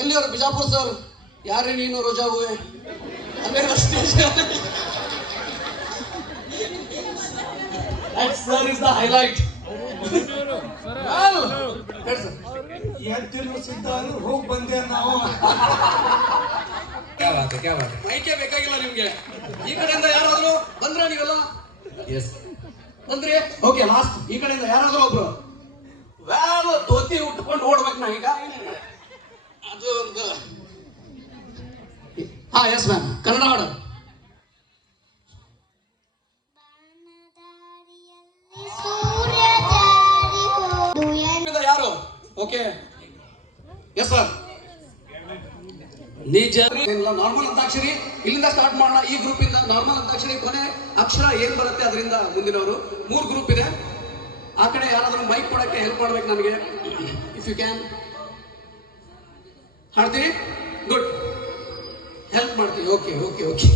ಎಲ್ಲಿ ಅವರು ಬಿಜಾಪುರ್ ಸರ್? ಯಾರೇ ನೀನು ರೋಜಾ ಹೂವೆ ಅಲ್ಲೇ That sir is the highlight. ಹೋಗಿ ಬಂದೆ ನಾವು. ಮೈಕೆ ಬೇಕಾಗಿಲ್ಲ ನಿಮ್ಗೆ. ಈ ಕಡೆಯಿಂದ ಯಾರಾದ್ರೂ ಬಂದ್ರ ನೀವೆಲ್ಲ? ಎಸ್ ಬಂದ್ರಿ. ಓಕೆ ಲಾಸ್ಟ್ ಈ ಕಡೆಯಿಂದ ಯಾರಾದ್ರೂ ಒಬ್ರು ವ್ಯಾಲ್ ಧೋತಿ ಉಟ್ಕೊಂಡು ಓಡ್ಬೇಕು ನಾವೀಗ. ಅದು ಒಂದು ಹಾ ಎಸ್ ಮ್ಯಾಮ್ ಕನ್ನಡ ಹಾಡು. ಯಾರು? Okay yes sir. ನಿಜ ನಾರ್ಮಲ್ ಅಂತಾಕ್ಷರಿ ಇಲ್ಲಿಂದ ಸ್ಟಾರ್ಟ್ ಮಾಡೋಣ. ಈ ಗ್ರೂಪ್ ಇಂದ ನಾರ್ಮಲ್ ಅಂತಾಕ್ಷರಿ ಕೊನೆ ಅಕ್ಷರ ಏನ್ ಬರುತ್ತೆ ಅದರಿಂದ ಮುಂದಿನವರು 3 ಗ್ರೂಪ್ ಇದೆ. ಆ ಕಡೆ ಯಾರಾದ್ರೂ ಮೈಕ್ ಕೊಡಕ್ಕೆ ಹೆಲ್ಪ್ ಮಾಡ್ಬೇಕು ನನಗೆ. ಇಫ್ ಯು ಕ್ಯಾನ್ ಹಾಡ್ತೀರಿ? ಗುಡ್, ಹೆಲ್ಪ್ ಮಾಡ್ತೀವಿ. Okay okay okay.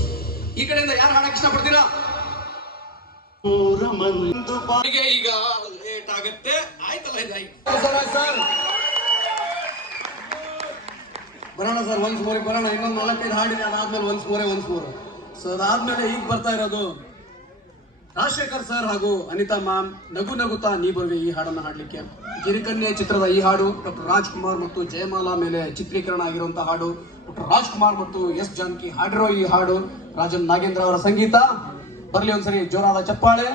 ಈ ಕಡೆಯಿಂದ ಯಾರು ಹಾಡಕ್ಕೆ ಇಷ್ಟಪಡ್ತೀರಾ? ಈಗ ಲೇಟ್ ಆಗತ್ತೆ. ಆಯ್ತಲ್ಲ ಸರ್ ಬರೋಣ ಸರ್. ಒನ್ಸ್ ಮೋರಿ ಬರೋಣ. ಇನ್ನೊಂದು 4-5 ಹಾಡಿದೆ. ಅದಾದ್ಮೇಲೆ ಒನ್ಸ್ ಮೋರ್. ಸೊ ಅದಾದ್ಮೇಲೆ ಈಗ ಬರ್ತಾ ಇರೋದು ರಾಜಶೇಖರ್ ಸರ್ ಹಾಗೂ ಅನಿತಾ ಮ್ಯಾಮ್ ನಗು ನಗುತ್ತಾ ನೀ ಬರುವೆ ಈ ಹಾಡನ್ನು ಹಾಡ್ಲಿಕ್ಕೆ. ಗಿರಿಕನ್ಯೆ ಚಿತ್ರದ ಈ ಹಾಡು ಡಾಕ್ಟರ್ ರಾಜ್ಕುಮಾರ್ ಮತ್ತು ಜಯಮಾಲಾ ಮೇಲೆ ಚಿತ್ರೀಕರಣ ಆಗಿರುವಂತಹ ಹಾಡು. ಡಾಕ್ಟರ್ ರಾಜ್ಕುಮಾರ್ ಮತ್ತು ಎಸ್ ಜಾನಕಿ ಹಾಡಿರೋ ಈ ಹಾಡು. ರಾಜನ್ ನಾಗೇಂದ್ರ ಅವರ ಸಂಗೀತ. ಬರ್ಲಿ ಒಂದ್ಸರಿ ಜೋರಾದ ಚಪ್ಪಾಳೆ.